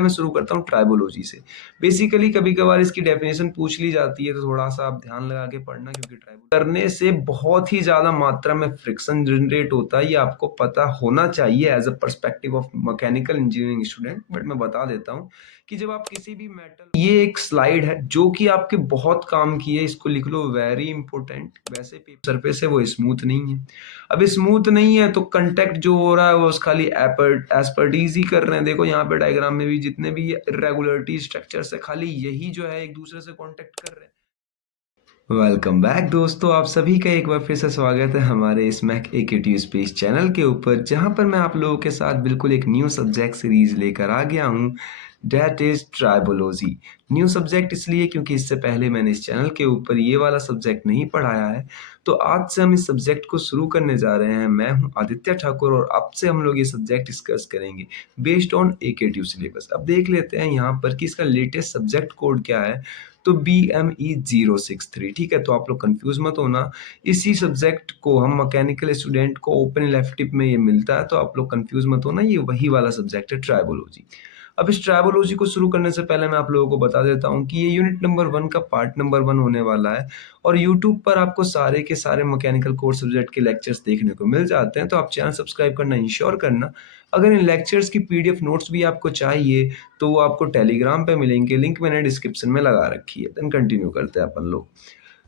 मैं शुरू करता हूँ ट्राइबोलॉजी से। बेसिकली कभी-कभार इसकी डेफिनेशन पूछ ली जाती है, तो थोड़ा-सा आप ध्यान लगा के पढ़ना, क्योंकि ट्राइबो करने से बहुत ही ज़्यादा मात्रा में फ्रिक्शन जनरेट होता है। ये आपको पता होना चाहिए as a perspective of mechanical engineering student, but मैं बता देता हूँ कि जब आप किसी भी मेटल ये एक स्लाइड है जो कि आपके बहुत काम की है, इसको लिख लो, वेरी इंपॉर्टेंट। वैसे पेपर सरफेस है वो स्मूथ नहीं है। अब स्मूथ नहीं है तो कांटेक्ट जो हो रहा है वो उस खाली एस्पर्टीज ही कर रहे हैं। देखो यहाँ पे डायग्राम में भी जितने भी इरेगुलरिटी स्ट्रक्चर्स है, खाली यही जो है एक दूसरे से कांटेक्ट कर रहे हैं। वेलकम बैक दोस्तों, आप सभी का एक बार फिर से स्वागत है हमारे इस मैक AKT स्पेस चैनल के ऊपर, जहां पर मैं आप लोगों के साथ बिल्कुल एक न्यू सब्जेक्ट सीरीज लेकर आ गया हूं, that is tribology. New subject इसलिए क्योंकि इससे पहले मैंने इस चैनल के ऊपर ये वाला सब्जेक्ट नहीं पढ़ाया है। तो आज से हम इस सब्जेक्ट को शुरू करने जा रहे हैं। मैं हूं आदित्य ठाकुर और अब से हम लोग ये सब्जेक्ट डिस्कस करेंगे बेस्ड ऑन AKT सिलेबस। अब देख लेते हैं यहाँ पर कि इसका लेटेस्ट सब्जेक्ट कोड क्या है। तो BME 063, ठीक है। तो आप लोग कंफ्यूज मत होना, इसी सब्जेक्ट को हम मैकेनिकल स्टूडेंट को ओपन इलेक्टिव में ये मिलता है, तो आप लोग कंफ्यूज मत होना, ये वही वाला सब्जेक्ट है ट्राइबोलॉजी। अब इस ट्राइबोलॉजी को शुरू करने से पहले मैं आप लोगों को बता देता हूँ कि ये यूनिट नंबर 1 का पार्ट नंबर 1 होने वाला है, और यूट्यूब पर आपको सारे के सारे मैकेनिकल कोर सब्जेक्ट के लेक्चर्स देखने को मिल जाते हैं। तो आप चैनल सब्सक्राइब करना इंश्योर करना। अगर इन लेक्चर्स की PDF नोट्स भी आपको चाहिए तो वो आपको टेलीग्राम पे मिलेंगे, लिंक मैंने डिस्क्रिप्शन में लगा रखी है। देन कंटिन्यू करते हैं अपन लोग।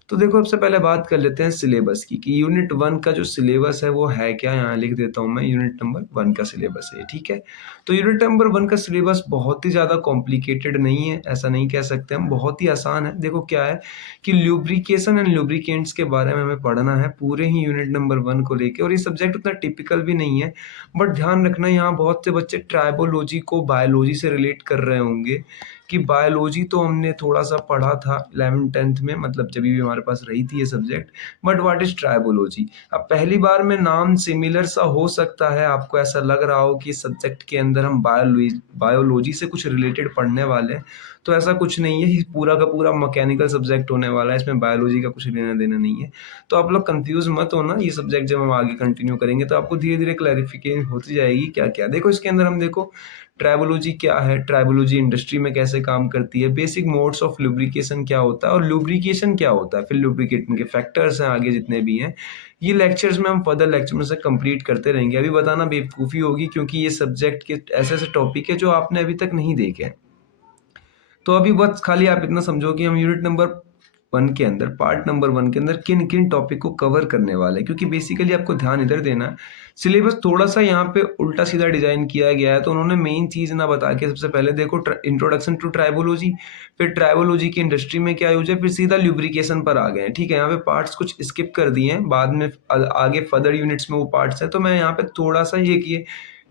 तो देखो, सबसे पहले बात कर लेते हैं सिलेबस की कि यूनिट 1 का जो सिलेबस है वो है क्या। यहाँ लिख देता हूँ मैं, यूनिट नंबर 1 का सिलेबस है, ठीक है। तो यूनिट नंबर 1 का सिलेबस बहुत ही ज़्यादा कॉम्प्लिकेटेड नहीं है, ऐसा नहीं कह सकते हम, बहुत ही आसान है। देखो क्या है कि ल्यूब्रिकेशन एंड लुब्रिकेंट्स के बारे में हमें पढ़ना है पूरे ही यूनिट नंबर 1 को लेके, और ये सब्जेक्ट उतना टिपिकल भी नहीं है। बट ध्यान रखना, यहाँ बहुत से बच्चे ट्राइबोलॉजी को बायोलॉजी से रिलेट कर रहे होंगे कि बायोलॉजी तो हमने थोड़ा-सा पढ़ा था 11th-10th में, मतलब जब भी हमारे पास रही थी ये subject, but what is tribology? अब पहली बार में नाम सिमिलर सा हो सकता है, आपको ऐसा लग रहा हो कि सब्जेक्ट के अंदर हम बायोलॉजी से कुछ रिलेटेड पढ़ने वाले हैं, तो ऐसा कुछ नहीं है। ये पूरा का पूरा मैकेनिकल सब्जेक्ट होने वाला है, इसमें बायोलॉजी का कुछ लेना-देना नहीं है। तो आप लोग कन्फ्यूज़ मत होना, ये सब्जेक्ट जब हम आगे कंटिन्यू करेंगे तो आपको धीरे-धीरे क्लैरिफ़िकेशन होती जाएगी क्या-क्या। देखो इसके अंदर हम देखो ट्राइबोलॉजी क्या है, ट्राइबोलॉजी इंडस्ट्री में कैसे काम करती है, बेसिक मोड्स ऑफ लुब्रिकेशन क्या होता है और लुब्रिकेशन क्या होता है, फिर लुब्रिकेटिंग के फैक्टर्स हैं आगे जितने भी हैं। ये लेक्चर्स में हम फर्दर लेक्चर में से कंप्लीट करते रहेंगे। अभी बताना बेवकूफ़ी होगी, क्योंकि ये सब्जेक्ट के ऐसे-ऐसे टॉपिक है जो आपने अभी तक नहीं देखे हैं। तो अभी बस खाली आप इतना समझो कि हम यूनिट नंबर 1 के अंदर, पार्ट नंबर 1 के अंदर किन-किन टॉपिक को कवर करने वाले हैं, क्योंकि बेसिकली आपको ध्यान इधर देना है। सिलेबस थोड़ा-सा यहाँ पे उल्टा-सीधा डिज़ाइन किया गया है, तो उन्होंने मेन चीज़ ना बता के सबसे पहले देखो इंट्रोडक्शन टू ट्राइबोलॉजी, फिर ट्राइबोलॉजी की इंडस्ट्री में क्या यूज़ है, फिर सीधा ल्यूब्रिकेशन पर आ गए हैं, ठीक है। यहाँ पे पार्ट्स कुछ स्किप कर दिए हैं, बाद में आगे फर्दर यूनिट्स में वो पार्ट्स हैं, तो मैं यहाँ पे थोड़ा-सा ये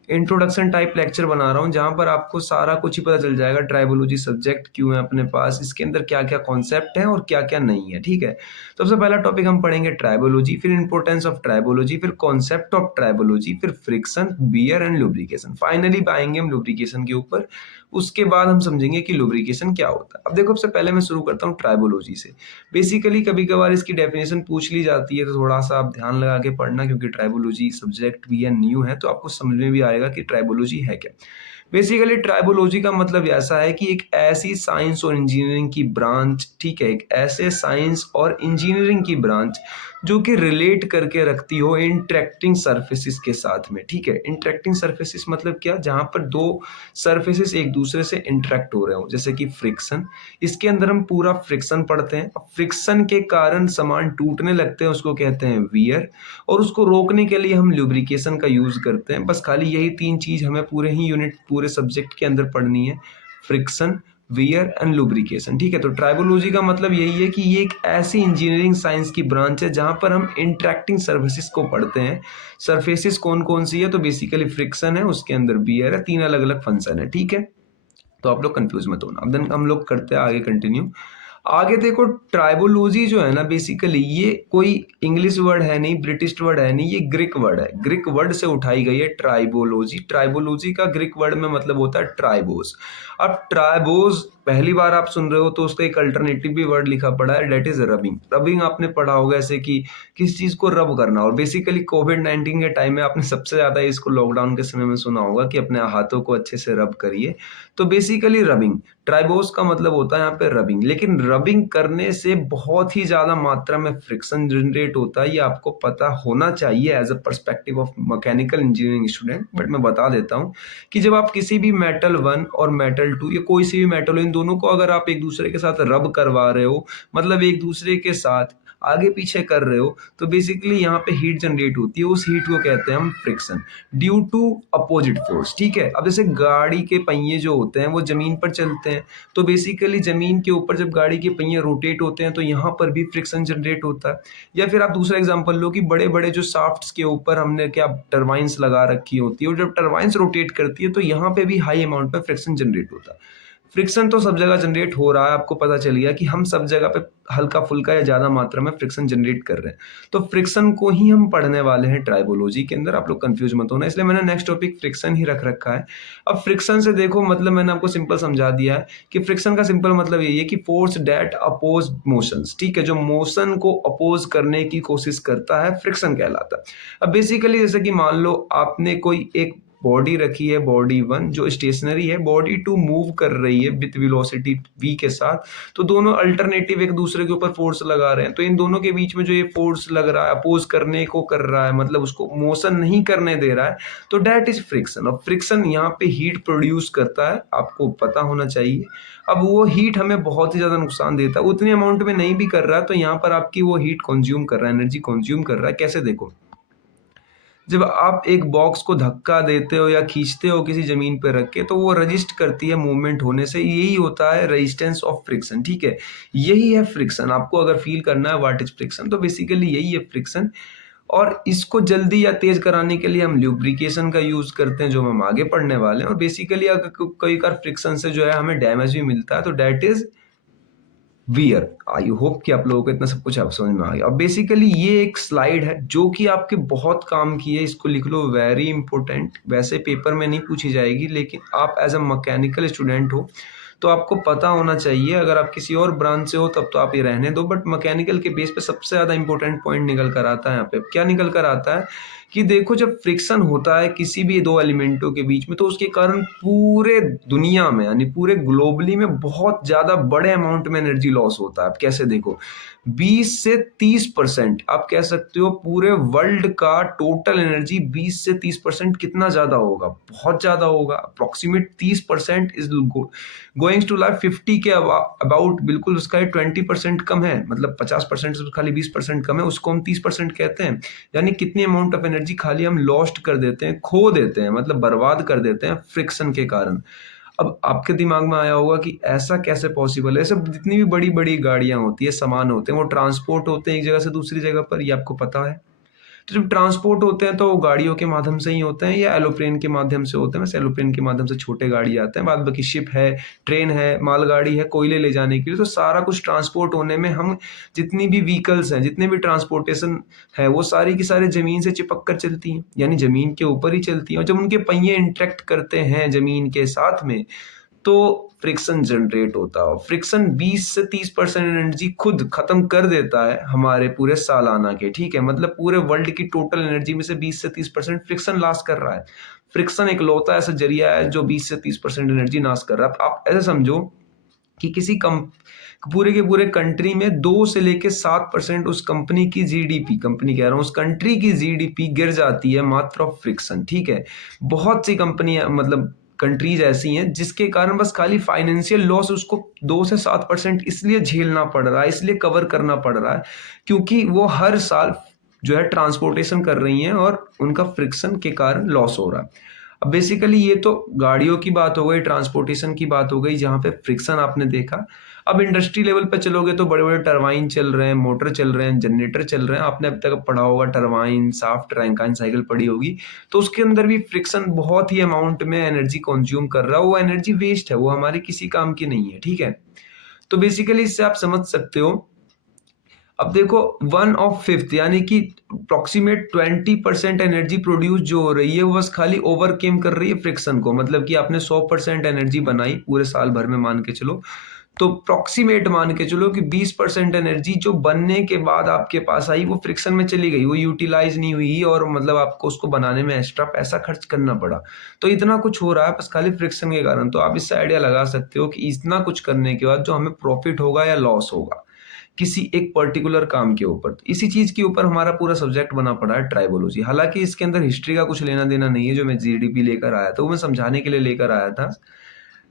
इंट्रोडक्शन टाइप लेक्चर बना रहा हूँ, जहाँ पर आपको सारा कुछ ही पता चल जाएगा। ट्राइबोलॉजी सब्जेक्ट क्यों है अपने पास, इसके अंदर क्या-क्या कॉन्सेप्ट हैं और क्या-क्या नहीं है, ठीक है। तो सबसे पहला टॉपिक हम पढ़ेंगे ट्राइबोलॉजी, फिर इंपॉर्टेंस ऑफ ट्राइबोलॉजी, फिर कॉन्सेप्ट ऑफ ट्राइबोलॉजी, फिर friction, wear and lubrication. Finally आएंगे हम लुब्रिकेशन के ऊपर। उसके बाद हम समझेंगे कि लुब्रिकेशन क्या होता है। अब देखो, सबसे पहले मैं शुरू करता हूँ ट्राइबोलॉजी से। बेसिकली कभी-कभार इसकी डेफिनेशन पूछ ली जाती है, तो थोड़ा-सा आप ध्यान लगा के पढ़ना, क्योंकि ट्राइबोलॉजी सब्जेक्ट भी है, न्यू है, तो आपको समझ में भी आएगा कि ट्राइबोलॉजी है क्या। बेसिकली ट्राइबोलॉजी का मतलब ऐसा है कि एक ऐसी साइंस और इंजीनियरिंग की ब्रांच, ठीक है, एक ऐसे साइंस और इंजीनियरिंग की ब्रांच जो कि रिलेट करके रखती हो इंटरेक्टिंग सर्फेसिस के साथ में, ठीक है। इंटरेक्टिंग सर्फेसिस मतलब क्या, जहां पर दो सर्फेसिस एक दूसरे से इंटरेक्ट हो रहे हो, जैसे कि फ्रिक्शन। इसके अंदर हम पूरा फ्रिक्शन पढ़ते हैं। फ्रिक्शन के कारण सामान टूटने लगते हैं, उसको कहते हैं वियर, और उसको रोकने के लिए हम लुब्रिकेशन का यूज करते हैं। बस खाली यही 3 चीज हमें पूरे ही यूनिट, पूरे सब्जेक्ट के अंदर पढ़नी है, फ्रिक्शन, वियर एंड लुब्रिकेशन, ठीक है। तो ट्राइबोलॉजी का मतलब यही है कि ये एक ऐसी इंजीनियरिंग साइंस की ब्रांच है जहां पर हम इंटरेक्टिंग सर्फेसिस को पढ़ते हैं। सर्फेसिस कौन कौन सी है, तो बेसिकली फ्रिक्शन है, उसके अंदर वियर है, 3 अलग अलग फंक्शन है, ठीक है। तो आप लोग कंफ्यूज मत होना। अब देन हम लोग करते हैं आगे कंटिन्यू। आगे देखो, ट्राइबोलॉजी जो है ना, बेसिकली ये कोई इंग्लिश वर्ड है नहीं, ब्रिटिश वर्ड है नहीं, ये ग्रीक वर्ड है। ग्रीक वर्ड से उठाई गई है ट्राइबोलॉजी। ट्राइबोलॉजी का ग्रीक वर्ड में मतलब होता है ट्राइबोस। अब ट्राइबोस पहली बार आप सुन रहे हो तो उसका एक अल्टरनेटिव भी वर्ड लिखा पड़ा है, डेट इज रबिंग। रबिंग आपने पढ़ा होगा ऐसे कि किस चीज को रब करना, और बेसिकली कोविड-19 के टाइम में आपने सबसे ज्यादा इसको लॉकडाउन के समय में सुना होगा कि अपने हाथों को अच्छे से रब करिए। तो बेसिकली रबिंग, ट्राइबोस का मतलब होता है यहाँ पे रबिंग, लेकिन रबिंग करने से बहुत ही ज्यादा मात्रा में फ्रिक्शन जनरेट होता है। ये आपको पता होना चाहिए as a perspective of mechanical engineering student, but मैं बता देता हूँ कि जब आप किसी भी मेटल 1 और मेटल 2 या कोई सी भी मेटल हो, इन दोनों को अगर आप एक दूसरे के साथ रब करवा रहे हो, मतलब एक दूसरे के साथ आगे पीछे कर रहे हो, तो बेसिकली यहाँ पे हीट जनरेट होती है। उस हीट को कहते हैं हम friction, due to opposite force. ठीक है, अब जैसे गाड़ी के पहिए जो होते हैं वो जमीन पर चलते हैं, तो बेसिकली जमीन के ऊपर जब गाड़ी के पहिए रोटेट होते हैं तो यहाँ पर भी फ्रिक्शन जनरेट होता है। या फिर आप दूसरा एग्जांपल लो कि बड़े बड़े जो शाफ्ट्स के ऊपर हमने क्या टरबाइंस लगा रखी होती है, और जब टरबाइंस रोटेट करती है तो यहाँ पे भी हाई अमाउंट में फ्रिक्शन जनरेट होता है। फ्रिक्शन तो सब जगह जनरेट हो रहा है, आपको पता चल गया कि हम सब जगह पे हल्का फुल्का या ज्यादा मात्रा में फ्रिक्शन जनरेट कर रहे हैं। तो फ्रिक्शन को ही हम पढ़ने वाले हैं ट्राइबोलॉजी के अंदर, आप लोग कंफ्यूज मत होना, इसलिए मैंने नेक्स्ट टॉपिक फ्रिक्शन ही रख रखा है। अब फ्रिक्शन से देखो, मतलब मैंने आपको सिंपल समझा दिया है कि फ्रिक्शन का सिंपल मतलब यही है कि फोर्स डेट अपोज मोशंस। ठीक है, जो मोशन को अपोज करने की कोशिश करता है फ्रिक्शन कहलाता है। अब बेसिकली जैसे कि मान लो आपने कोई एक बॉडी रखी है, बॉडी 1 जो स्टेशनरी है, बॉडी 2 मूव कर रही है विद वेलोसिटी v के साथ, तो दोनों अल्टरनेटिव एक दूसरे के ऊपर फोर्स लगा रहे हैं। तो इन दोनों के बीच में जो ये फोर्स लग रहा है, अपोज करने को कर रहा है, मतलब उसको मोशन नहीं करने दे रहा है, तो डेट इज फ्रिक्शन। और फ्रिक्शन यहाँ पे हीट प्रोड्यूस करता है, आपको पता होना चाहिए। अब वो हीट हमें बहुत ही ज्यादा नुकसान देता है, उतने अमाउंट में नहीं भी कर रहा है, तो यहाँ पर आपकी वो हीट कंज्यूम कर रहा है, एनर्जी कंज्यूम कर रहा है। कैसे देखो, जब आप एक बॉक्स को धक्का देते हो या खींचते हो किसी जमीन पर रख के, तो वो रजिस्ट करती है मूवमेंट होने से, यही होता है रेजिस्टेंस ऑफ फ्रिक्शन। ठीक है, यही है फ्रिक्शन। आपको अगर फील करना है व्हाट इज फ्रिक्शन, तो बेसिकली यही है फ्रिक्शन। और इसको जल्दी या तेज कराने के लिए हम ल्यूब्रिकेशन का यूज करते हैं, जो हम आगे पढ़ने वाले हैं। और बेसिकली अगर कई बार फ्रिक्शन से जो है हमें डैमेज भी मिलता है, तो that is where. I hope कि आप लोगों को इतना सब कुछ आप समझ में आ गया। अब बेसिकली ये एक स्लाइड है जो कि आपके बहुत काम की है, इसको लिख लो, वेरी इंपॉर्टेंट। वैसे पेपर में नहीं पूछी जाएगी, लेकिन आप एज अ मैकेनिकल स्टूडेंट हो तो आपको पता होना चाहिए। अगर आप किसी और ब्रांच से हो तब तो आप ये रहने दो, बट मैकेनिकल के बेस पे सबसे ज्यादा इंपॉर्टेंट पॉइंट निकल कर आता है। यहाँ पे क्या निकल कर आता है कि देखो, जब फ्रिक्शन होता है किसी भी दो एलिमेंटों के बीच में, तो उसके कारण पूरे दुनिया में यानी पूरे ग्लोबली में बहुत ज्यादा बड़े अमाउंट में एनर्जी लॉस होता है। आप कैसे देखो, 20 से 30%, आप कह सकते हो पूरे वर्ल्ड का टोटल एनर्जी 20 से 30% कितना ज्यादा होगा, बहुत ज्यादा होगा। Approximate 30% is going to life 50 के अबाउट, बिल्कुल उसका 20% कम है, मतलब 50% से खाली 20% कम है, उसको हम 30% कहते हैं। यानी कितनी अमाउंट ऑफ एनर्जी खाली हम लॉस्ट कर देते हैं, खो देते हैं, मतलब बर्बाद कर देते हैं फ्रिक्शन के कारण। अब आपके दिमाग में आया होगा कि ऐसा कैसे पॉसिबल है। सब जितनी भी बड़ी बड़ी गाड़ियां होती है, सामान होते हैं, वो ट्रांसपोर्ट होते हैं एक जगह से दूसरी जगह पर, ये आपको पता है। तो जब ट्रांसपोर्ट होते हैं तो वो गाड़ियों के माध्यम से ही होते हैं या एरोप्लेन के माध्यम से होते हैं। वैसे एरोप्लेन के माध्यम से छोटे गाड़ी आते हैं, बाद बाकी शिप है, ट्रेन है, मालगाड़ी है, कोयले ले जाने के लिए। तो सारा कुछ ट्रांसपोर्ट होने में हम जितनी भी व्हीकल्स हैं, जितने भी ट्रांसपोर्टेशन है, वो सारी की सारी जमीन से चिपक कर चलती हैं, यानी जमीन के ऊपर ही चलती हैं। और जब उनके पहिए इंटरेक्ट करते हैं जमीन के साथ में, तो फ्रिक्शन जनरेट होता है। फ्रिक्शन 20 से 30% एनर्जी खुद खत्म कर देता है हमारे पूरे सालाना के। ठीक है, मतलब पूरे वर्ल्ड की टोटल एनर्जी में से 20 से 30% फ्रिक्शन लॉस कर रहा है। फ्रिक्शन एक लौता ऐसा जरिया है जो 20 से 30% एनर्जी लॉस कर रहा है। आप ऐसे समझो कि किसी पूरे के पूरे कंट्री में 2 से लेके 7% उस कंपनी की जीडीपी, कंपनी कह रहा हूँ, उस कंट्री की जीडीपी गिर जाती है मात्र ऑफ फ्रिक्शन। ठीक है, बहुत सी कंपनियां, मतलब कंट्रीज ऐसी हैं जिसके कारण बस खाली फाइनेंशियल लॉस उसको 2 से 7% इसलिए झेलना पड़ रहा है, इसलिए कवर करना पड़ रहा है क्योंकि वो हर साल जो है ट्रांसपोर्टेशन कर रही हैं और उनका फ्रिक्शन के कारण लॉस हो रहा है। अब बेसिकली ये तो गाड़ियों की बात हो गई, ट्रांसपोर्टेशन की बात हो गई, जहां पे फ्रिक्शन आपने देखा। अब इंडस्ट्री लेवल पे चलोगे तो बड़े बड़े टरबाइन चल रहे हैं, मोटर चल रहे हैं, जनरेटर चल रहे हैं। आपने अब तक पढ़ा होगा टरबाइन, शाफ्ट, रैंकाइन साइकिल पढ़ी होगी, तो उसके अंदर भी फ्रिक्शन बहुत ही अमाउंट में एनर्जी कंज्यूम कर रहा है। वो एनर्जी वेस्ट है, वो हमारे किसी काम की नहीं है। ठीक है, तो बेसिकली इससे आप समझ सकते हो अब देखो 1/5 यानी कि अप्रोक्सीमेट 20% एनर्जी प्रोड्यूस जो हो रही है वो बस खाली ओवरकेम कर रही है फ्रिक्शन को। मतलब कि आपने 100% एनर्जी बनाई पूरे साल भर में, मान के चलो, तो अप्रोक्सीमेट मान के चलो कि 20% एनर्जी जो बनने के बाद आपके पास आई वो फ्रिक्शन में चली गई, वो यूटिलाइज नहीं हुई और मतलब आपको उसको बनाने में एक्स्ट्रा पैसा खर्च करना पड़ा। तो इतना कुछ हो रहा है बस खाली फ्रिक्शन के कारण। तो आप इससे आइडिया लगा सकते हो कि इतना कुछ करने के बाद जो हमें प्रॉफिट होगा या लॉस होगा किसी एक पर्टिकुलर काम के ऊपर। तो इसी चीज के ऊपर हमारा पूरा सब्जेक्ट बना पड़ा है ट्राइबोलॉजी। हालांकि इसके अंदर हिस्ट्री का कुछ लेना देना नहीं है, जो मैं जीडीपी लेकर आया था वो मैं समझाने के लिए लेकर आया था।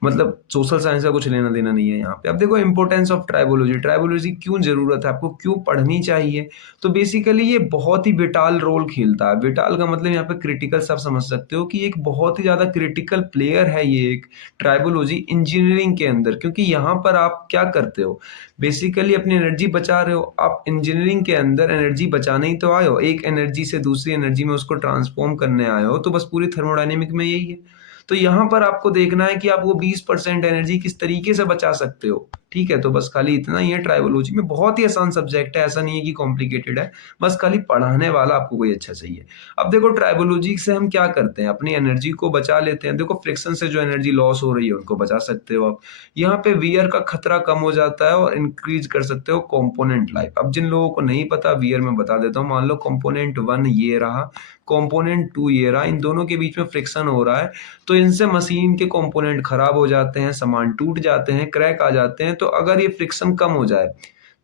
मतलब सोशल साइंस का कुछ लेना देना नहीं है यहाँ पे। अब देखो इंपॉर्टेंस ऑफ ट्राइबोलॉजी, ट्राइबोलॉजी क्यों जरूरत है, आपको क्यों पढ़नी चाहिए। तो बेसिकली ये बहुत ही विटाल रोल खेलता है। विटाल का मतलब यहाँ पे क्रिटिकल, सब समझ सकते हो कि एक बहुत ही ज्यादा क्रिटिकल प्लेयर है ये एक ट्राइबोलॉजी इंजीनियरिंग के अंदर। क्योंकि यहाँ पर आप क्या करते हो, बेसिकली अपनी एनर्जी बचा रहे हो। आप इंजीनियरिंग के अंदर एनर्जी बचाने ही तो आए हो, एक एनर्जी से दूसरी एनर्जी में उसको ट्रांसफॉर्म करने आए हो। तो बस पूरी थर्मोडायनेमिक में यही है। तो यहाँ पर आपको देखना है कि आप वो 20% एनर्जी किस तरीके से बचा सकते हो। ठीक है, तो बस खाली इतना ही है ट्राइबोलॉजी में। बहुत ही आसान सब्जेक्ट है, ऐसा नहीं है कि कॉम्प्लिकेटेड है, बस खाली पढ़ाने वाला आपको कोई अच्छा चाहिए। अब देखो ट्राइबोलॉजी से हम क्या करते हैं, अपनी एनर्जी को बचा लेते हैं। देखो फ्रिक्शन से जो एनर्जी लॉस हो रही है उनको बचा सकते हो आप। यहाँ पे वियर का खतरा कम हो जाता है और इंक्रीज कर सकते हो कंपोनेंट लाइफ। अब जिन लोगों को नहीं पता वियर में बता देता हूँ। मान लो कंपोनेंट 1 ये रहा, कंपोनेंट 2 ये रहा, इन दोनों के बीच में फ्रिक्शन हो रहा है तो इनसे मशीन के कंपोनेंट खराब हो जाते हैं, सामान टूट जाते हैं, क्रैक आ जाते हैं। तो अगर ये फ्रिक्शन कम हो जाए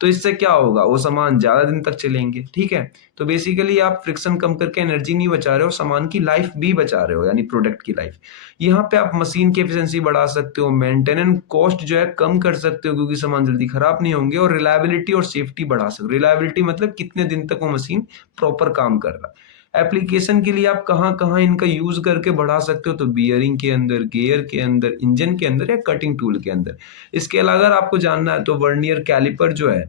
तो इससे क्या होगा, वो सामान ज्यादा दिन तक चलेंगे। ठीक है, तो बेसिकली आप फ्रिक्शन कम करके एनर्जी नहीं बचा रहे हो, सामान की लाइफ भी बचा रहे हो, यानी प्रोडक्ट की लाइफ। यहाँ पे आप मशीन की एफिशिएंसी बढ़ा सकते हो, मेंटेनेंस कॉस्ट जो है कम कर सकते हो क्योंकि सामान जल्दी खराब नहीं होंगे, और रिलायबिलिटी और सेफ्टी बढ़ा सकते हो। रिलायबिलिटी मतलब कितने दिन तक वो मशीन प्रॉपर काम कर रहा है। एप्लीकेशन के लिए आप कहाँ कहाँ इनका यूज करके बढ़ा सकते हो, तो बियरिंग के अंदर, गियर के अंदर, इंजन के अंदर, या कटिंग टूल के अंदर। इसके अलावा अगर आपको जानना है तो वर्नियर कैलिपर जो है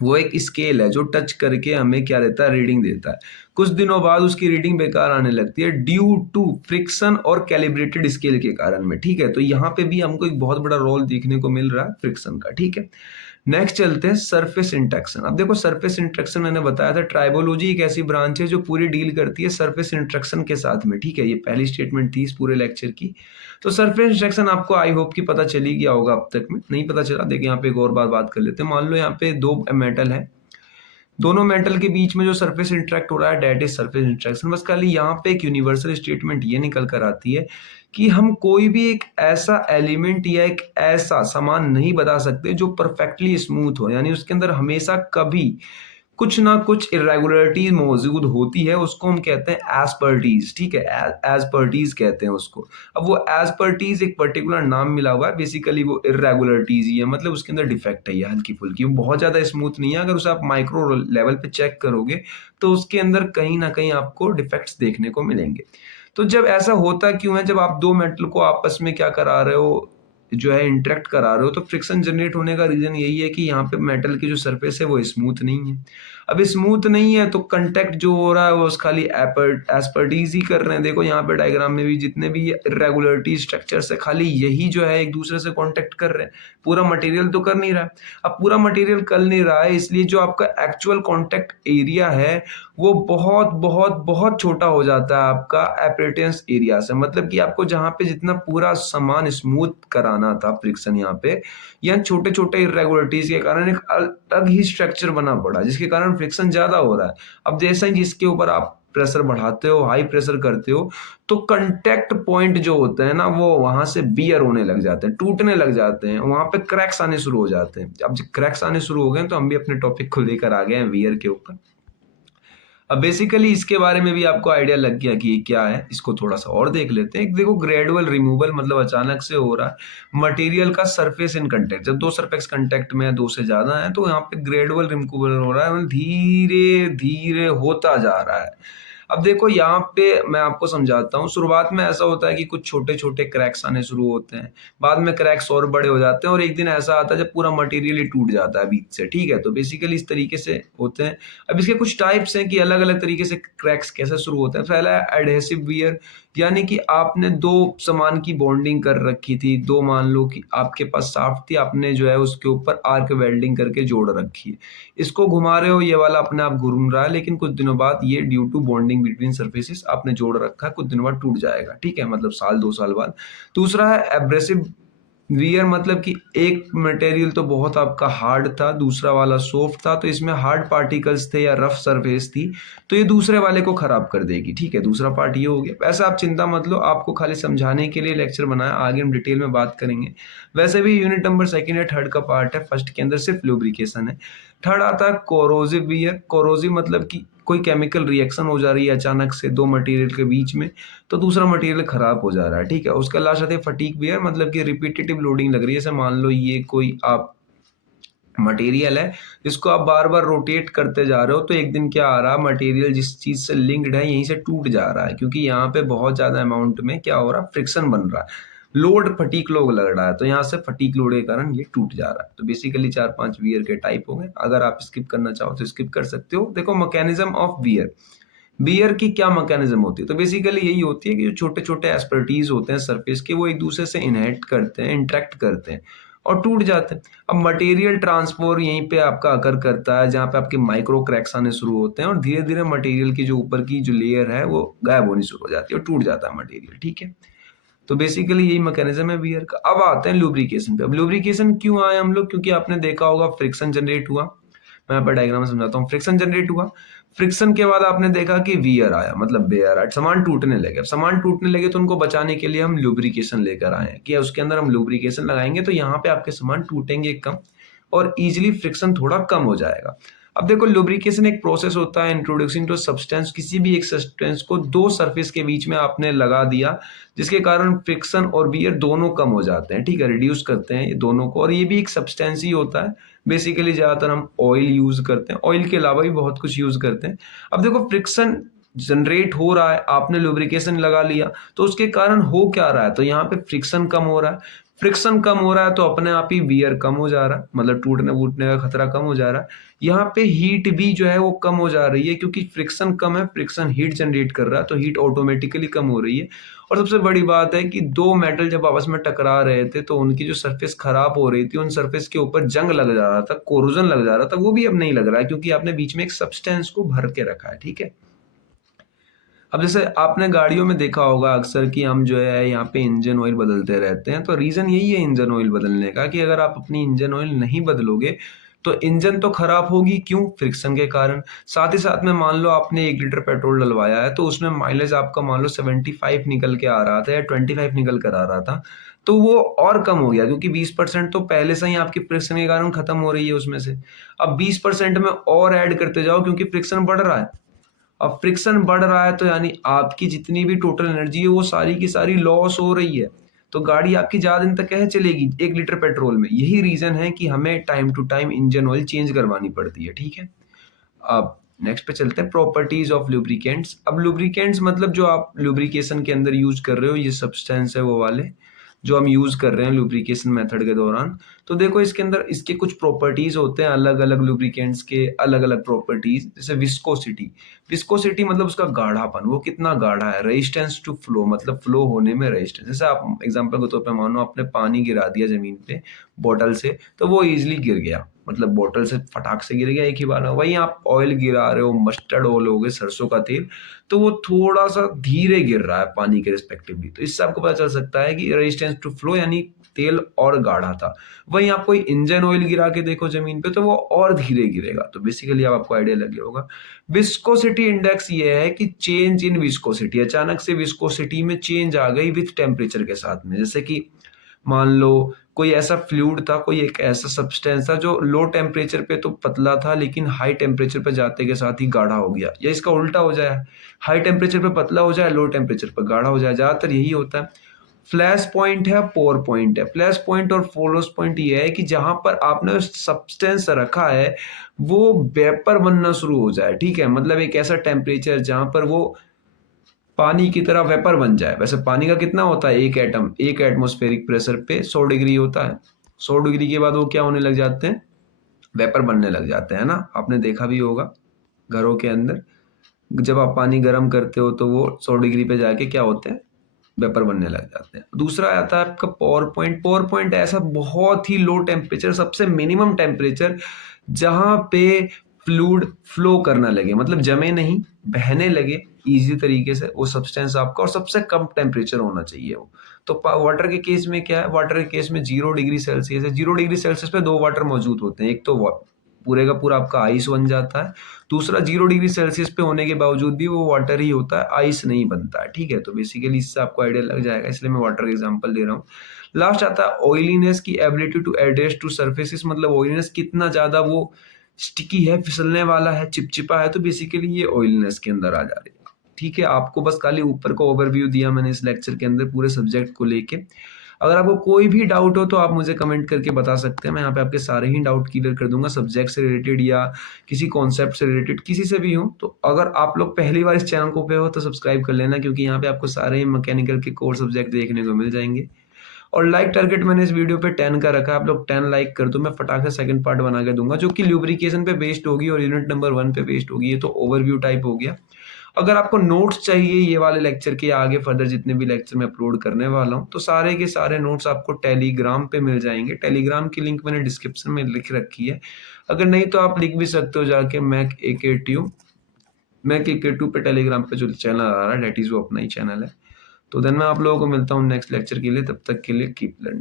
वो एक स्केल है जो टच करके हमें क्या देता है, रीडिंग देता है। कुछ दिनों बाद उसकी रीडिंग बेकार आने लगती है ड्यू टू फ्रिक्शन और कैलिब्रेटेड स्केल के कारण में। ठीक है, तो यहाँ पे भी हमको एक बहुत बड़ा रोल देखने को मिल रहा है फ्रिक्शन का। ठीक है, नेक्स्ट चलते हैं सरफेस इंट्रैक्शन। अब देखो सरफेस इंट्रैक्शन मैंने बताया था, ट्राइबोलॉजी एक ऐसी ब्रांच है जो पूरी डील करती है सरफेस इंट्रैक्शन के साथ में। ठीक है, ये पहली स्टेटमेंट थी इस पूरे लेक्चर की। तो सरफेस इंट्रैक्शन आपको आई होप कि पता चली गया होगा, अब तक में नहीं पता चला। देखिए यहाँ पे एक और बात कर लेते हैं। मान लो यहाँ पे दो मेटल है, दोनों मेटल के बीच में जो सरफेस इंटरेक्ट हो रहा है दैट इज सरफेस इंटरेक्शन। बस खाली यहाँ पे एक यूनिवर्सल स्टेटमेंट ये निकल कर आती है कि हम कोई भी एक ऐसा एलिमेंट या एक ऐसा सामान नहीं बता सकते जो परफेक्टली स्मूथ हो, यानी उसके अंदर हमेशा कभी कुछ ना कुछ इरेगुलरिटीज मौजूद होती है, उसको हम कहते हैं एस्पर्टीज। ठीक है, एस्पर्टीज कहते हैं उसको। अब वो एस्पर्टीज एक पर्टिकुलर नाम मिला हुआ है, बेसिकली वो इरेगुलरिटीज ही है, मतलब उसके अंदर डिफेक्ट है, ये हल्की फुल्की, वो बहुत ज्यादा स्मूथ नहीं है। अगर उसे आप माइक्रो लेवल पे चेक करोगे तो उसके अंदर कहीं ना कहीं आपको डिफेक्ट्स देखने को मिलेंगे। तो जब ऐसा होता क्यों है, जब आप दो मेटल को आपस में क्या करा रहे हो, जो है इंटरेक्ट करा रहे हो, तो फ्रिक्शन जनरेट होने का रीजन यही है कि यहाँ पे मेटल की जो सरफेस है वो स्मूथ नहीं है। अब स्मूथ नहीं है तो कंटेक्ट जो हो रहा है वो खाली एस्पर्टीज ही कर रहे हैं। देखो यहाँ पे डायग्राम में भी जितने भी इरेगुलरिटी स्ट्रक्चर्स है खाली यही जो है एक दूसरे से कांटेक्ट कर रहे हैं, पूरा मटेरियल तो कर नहीं रहा है। अब पूरा मटेरियल कर नहीं रहा है इसलिए जो आपका एक्चुअल कांटेक्ट एरिया है वो बहुत बहुत बहुत छोटा हो जाता है आपका एपरेटेंस एरिया से। मतलब कि आपको जहाँ पे जितना पूरा सामान स्मूथ कराना था फ्रिक्शन, यहाँ पे यहाँ छोटे छोटे इरेगुलरिटीज के कारण एक अलग ही स्ट्रक्चर बना पड़ा जिसके कारण फ्रिक्शन ज्यादा हो रहा है। अब जैसे ही जिसके ऊपर आप प्रेशर बढ़ाते हो, हाई प्रेशर करते हो, तो कंटेक्ट पॉइंट जो होते हैं ना वो वहां से बियर होने लग जाते हैं, टूटने लग जाते हैं, वहां पे क्रैक्स आने शुरू हो जाते हैं। अब जब क्रैक्स आने शुरू हो गए तो हम भी अपने टॉपिक को लेकर आ गए हैं वियर के ऊपर। अब बेसिकली इसके बारे में भी आपको आइडिया लग गया कि ये क्या है, इसको थोड़ा सा और देख लेते हैं। देखो ग्रेजुअल रिमूवल मतलब अचानक से हो रहा है मटेरियल का सरफेस इन कंटेक्ट। जब दो सरफेस कंटेक्ट में है, दो से ज्यादा है, तो यहाँ पे ग्रेजुअल रिमूवल हो रहा है, मतलब धीरे धीरे होता जा रहा है। अब देखो यहाँ पे मैं आपको समझाता हूँ। शुरुआत में ऐसा होता है कि कुछ छोटे छोटे क्रैक्स आने शुरू होते हैं, बाद में क्रैक्स और बड़े हो जाते हैं, और एक दिन ऐसा आता है जब पूरा मटेरियल ही टूट जाता है बीच से। ठीक है, तो बेसिकली इस तरीके से होते हैं। अब इसके कुछ टाइप्स हैं कि अलग अलग तरीके से क्रैक्स कैसे शुरू होते हैं। पहला है एडहेसिव वियर, यानी कि आपने दो सामान की बॉन्डिंग कर रखी थी, दो मान लो कि आपके पास शाफ्ट थी, आपने जो है उसके ऊपर आर्क वेल्डिंग करके जोड़ रखी है, इसको घुमा रहे हो, ये वाला अपने आप घूम रहा है, लेकिन कुछ दिनों बाद ये due to bonding between surfaces आपने जोड़ रखा है, कुछ दिनों बाद टूट जाएगा, ठीक है, मतलब साल 2 साल बाद। दूसरा है एब्रेसिव वियर, मतलब कि एक मटेरियल तो बहुत आपका हार्ड था, दूसरा वाला सॉफ्ट था, तो इसमें हार्ड पार्टिकल्स थे या रफ सरफेस थी, तो ये दूसरे वाले को खराब कर देगी, ठीक है, दूसरा पार्ट ये हो गया। वैसे आप चिंता मत लो, आपको खाली समझाने के लिए लेक्चर बनाया, आगे हम डिटेल में बात करेंगे। वैसे भी यूनिट नंबर सेकंड या थर्ड का पार्ट है, फर्स्ट के अंदर सिर्फ लुब्रिकेशन है। थर्ड आता है कोरोसिव वियर। कोरोसिव मतलब कि कोई केमिकल रिएक्शन हो जा रही है अचानक से दो मटेरियल के बीच में, तो दूसरा मटेरियल खराब हो जा रहा है, ठीक है। उसका लास्ट आती है फटीग वियर, मतलब कि रिपीटेटिव लोडिंग लग रही है, जैसे मान लो ये कोई आप मटेरियल है जिसको आप बार बार रोटेट करते जा रहे हो, तो एक दिन क्या आ रहा है, मटेरियल जिस चीज से लिंक्ड है यहीं से टूट जा रहा है, क्योंकि यहाँ पे बहुत ज्यादा अमाउंट में क्या हो रहा है, फ्रिक्शन बन रहा है, लोड फटीक लोग लग रहा है, तो यहाँ से फटीक लोड के कारण ये टूट जा रहा है। तो बेसिकली 4-5 वियर के टाइप हो गए, अगर आप स्किप करना चाहो तो स्किप कर सकते हो। देखो मैकेनिज्म ऑफ वियर, बियर की क्या मैकेनिज्म होती है, तो बेसिकली यही होती है कि जो छोटे छोटे एस्पर्टीज होते हैं सरफेस के, वो एक दूसरे से इनहेट करते हैं, इंटरेक्ट करते हैं और टूट जाते हैं। अब मटेरियल ट्रांसफर यहीं पे आपका अकर करता है, जहाँ पे आपके माइक्रो क्रैक्स आने शुरू होते हैं और धीरे धीरे मटेरियल की जो ऊपर की जो लेयर है वो गायब होनी शुरू हो जाती है और टूट जाता है मटेरियल, ठीक है। तो बेसिकली यही मैकेनिज्म है बियर का। अब आते हैं लुब्रिकेशन पे। अब लुब्रिकेशन क्यों आए हम लोग, क्योंकि आपने देखा होगा फ्रिक्शन जनरेट हुआ, मैं यहाँ पर डायग्राम में समझाता हूँ। फ्रिक्शन जनरेट हुआ, फ्रिक्शन के बाद आपने देखा कि वियर आया, मतलब बेयर आया, सामान टूटने लगे। अब सामान टूटने लगे तो उनको बचाने के लिए हम लुब्रिकेशन लेकर आए हैं कि उसके अंदर हम लुब्रिकेशन लगाएंगे तो यहाँ पे आपके सामान टूटेंगे कम और इजिली फ्रिक्शन थोड़ा कम हो जाएगा। अब देखो लुब्रिकेशन एक प्रोसेस होता है, इंट्रोड्यूसिंग टू सब्सटेंस, किसी भी एक सब्सटेंस को दो सरफेस के बीच में आपने लगा दिया, जिसके कारण फ्रिक्शन और वियर दोनों कम हो जाते हैं, ठीक है, रिड्यूस करते हैं ये दोनों को। और ये भी एक सब्सटेंस ही होता है, बेसिकली ज्यादातर हम ऑयल यूज करते हैं, ऑयल के अलावा भी बहुत कुछ यूज करते हैं। अब देखो फ्रिक्शन जनरेट हो रहा है, आपने लुब्रिकेशन लगा लिया, तो उसके कारण हो क्या रहा है, तो यहाँ पे फ्रिक्शन कम हो रहा है। फ्रिक्शन कम हो रहा है तो अपने आप ही वियर कम हो जा रहा है, मतलब टूटने फूटने का खतरा कम हो जा रहा है। यहाँ पे हीट भी जो है वो कम हो जा रही है, क्योंकि फ्रिक्शन कम है, फ्रिक्शन हीट जनरेट कर रहा है, तो हीट ऑटोमेटिकली कम हो रही है। और सबसे बड़ी बात है कि दो मेटल जब आपस में टकरा रहे थे तो उनकी जो सरफेस खराब हो रही थी, उन सरफेस के ऊपर जंग लग जा रहा था, कोरोजन लग जा रहा था, वो भी अब नहीं लग रहा है, क्योंकि आपने बीच में एक सब्सटेंस को भर के रखा है, ठीक है। अब जैसे आपने गाड़ियों में देखा होगा अक्सर कि हम जो है यहाँ पे इंजन ऑयल बदलते रहते हैं, तो रीजन यही है इंजन ऑयल बदलने का, कि अगर आप अपनी इंजन ऑयल नहीं बदलोगे तो इंजन तो खराब होगी, क्यों, फ्रिक्शन के कारण। साथ ही साथ में मान लो आपने 1 लीटर पेट्रोल डलवाया है, तो उसमें माइलेज आपका मान लो 75 निकल के आ रहा था या 25 निकल कर आ रहा था, तो वो और कम हो गया, क्योंकि 20% तो पहले से ही आपकी फ्रिक्शन के कारण खत्म हो रही है उसमें से। अब 20% में और ऐड करते जाओ, क्योंकि फ्रिक्शन बढ़ रहा है। अब फ्रिक्शन बढ़ रहा है तो यानी आपकी जितनी भी टोटल एनर्जी है वो सारी की सारी लॉस हो रही है, तो गाड़ी आपकी ज्यादा दिन तक कैसे चलेगी 1 लीटर पेट्रोल में। यही रीजन है कि हमें time to time engine oil change करवानी पड़ती है, ठीक है। अब नेक्स्ट पे चलते हैं, प्रॉपर्टीज ऑफ लुब्रिकेंट्स। अब लुब्रिकेंट्स मतलब जो आप लुब्रिकेशन के अंदर यूज कर रहे हो, ये सब्सटेंस है वो वाले जो हम यूज कर रहे हैं लुब्रिकेशन मेथड के दौरान। तो देखो इसके अंदर इसके कुछ प्रॉपर्टीज होते हैं, अलग अलग लुब्रिकेंट्स के अलग अलग प्रॉपर्टीज, जैसे विस्कोसिटी। विस्कोसिटी मतलब उसका गाढ़ापन, वो कितना गाढ़ा है। रेजिस्टेंस टू फ्लो, मतलब फ्लो होने में रेजिस्टेंस। जैसे आप एग्जांपल के तौर पे मानो आपने पानी गिरा दिया जमीन पे बोतल से, तो वो इजिली गिर गया, मतलब बोतल से फटाक से गिर गया एक ही बार में। वहीं आप ऑयल गिरा रहे हो, मस्टर्ड ऑयल हो गए, सरसों का तेल, तो वो थोड़ा सा धीरे गिर रहा है पानी के रिस्पेक्टिवली, तो इससे आपको पता चल सकता है कि रेजिस्टेंस टू फ्लो यानी तेल और गाढ़ा था। वहीं आप कोई इंजन ऑयल गिरा के देखो जमीन पे, तो वो और धीरे गिरेगा। तो बेसिकली अब आपको आइडिया लग गया होगा। विस्कोसिटी इंडेक्स ये है कि चेंज इन विस्कोसिटी, अचानक से विस्कोसिटी में चेंज आ गई विथ टेम्परेचर के साथ में। जैसे कि मान लो कोई ऐसा फ्लूइड था, कोई एक ऐसा सब्सटेंस था जो लो टेम्परेचर पे तो पतला था, लेकिन हाई टेम्परेचर पे जाते के साथ ही गाढ़ा हो गया, या इसका उल्टा हो जाए, हाई टेम्परेचर पे पतला हो जाए, लो टेम्परेचर पे गाढ़ा हो जाए, ज्यादातर यही होता है। फ्लैश पॉइंट है, पोर पॉइंट है। फ्लैश पॉइंट और फोरस पॉइंट ये है कि जहां पर आपने सब्सटेंस रखा है वो वेपर बनना शुरू हो जाए, ठीक है, मतलब एक ऐसा टेम्परेचर जहां पर वो पानी की तरह वेपर बन जाए। वैसे पानी का कितना होता है, एक एटम एक एटमॉस्फेरिक प्रेशर पे 100 डिग्री होता है। 100 डिग्री के बाद वो क्या होने लग जाते हैं, वेपर बनने लग जाते हैं ना, आपने देखा भी होगा घरों के अंदर। जब आप पानी गर्म करते हो तो वो 100 डिग्री पे जाके क्या होते हैं, वेपर बनने लग जाते हैं। दूसरा आता है आपका पावर पॉइंट। पावर पॉइंट ऐसा बहुत ही लो टेम्परेचर, सबसे मिनिमम टेम्परेचर जहाँ पे फ्लूइड फ्लो करना लगे, मतलब जमे नहीं, बहने लगे ईजी तरीके से वो सब्सटेंस आपका, और सबसे कम टेम्परेचर होना चाहिए वो। तो वाटर के केस में क्या है, वाटर के केस में 0 डिग्री सेल्सियस है। 0 डिग्री सेल्सियस पे दो वाटर मौजूद होते हैं, एक तो पूरे का पूरा आपका आइस बन जाता है, दूसरा 0 डिग्री सेल्सियस पे होने के बावजूद भी वो वाटर ही होता है, आइस नहीं बनता है। ठीक है, तो बेसिकली इससे आपको आइडिया लग जाएगा, इसलिए मैं वाटर का एग्जांपल दे रहा हूँ। लास्ट आता है ऑयलीनेस की ability to adjust to surfaces, मतलब ऑयलीनेस कितना ज्यादा वो स्टिकी है, फिसलने वाला है, चिपचिपा है, तो बेसिकली ये ऑयलीनेस के अंदर आ जा रही है। ठीक है, आपको बस खाली ऊपर का ओवरव्यू दिया मैंने इस लेक्चर के अंदर पूरे सब्जेक्ट को लेके। अगर आपको कोई भी डाउट हो तो आप मुझे कमेंट करके बता सकते हैं, मैं यहाँ पे आपके सारे ही डाउट क्लियर कर दूंगा, सब्जेक्ट से रिलेटेड या किसी कॉन्सेप्ट से रिलेटेड, किसी से भी हो। तो अगर आप लोग पहली बार इस चैनल को पे हो तो सब्सक्राइब कर लेना, क्योंकि यहाँ पे आपको सारे ही मैकेनिकल के कोर सब्जेक्ट देखने को मिल जाएंगे। और लाइक टारगेट मैंने इस वीडियो पे 10 का रखा है, आप लोग 10 लाइक कर दो, मैं फटाक से सेकंड पार्ट बना के दूंगा जो कि ल्यूब्रिकेशन पे बेस्ड होगी और यूनिट नंबर 1 पे बेस्ड होगी। ये तो ओवरव्यू टाइप हो गया। अगर आपको नोट्स चाहिए ये वाले लेक्चर के या आगे फर्दर जितने भी लेक्चर मैं अपलोड करने वाला हूँ, तो सारे के सारे नोट्स आपको टेलीग्राम पे मिल जाएंगे। टेलीग्राम की लिंक मैंने डिस्क्रिप्शन में लिख रखी है, अगर नहीं तो आप लिख भी सकते हो जाके मैक AK2 पे टेलीग्राम पे जो चैनल आ रहा है डेट इज वो अपना ही चैनल है। तो देन मैं आप लोगों को मिलता हूँ नेक्स्ट लेक्चर के लिए, तब तक के लिए कीप लर्निंग।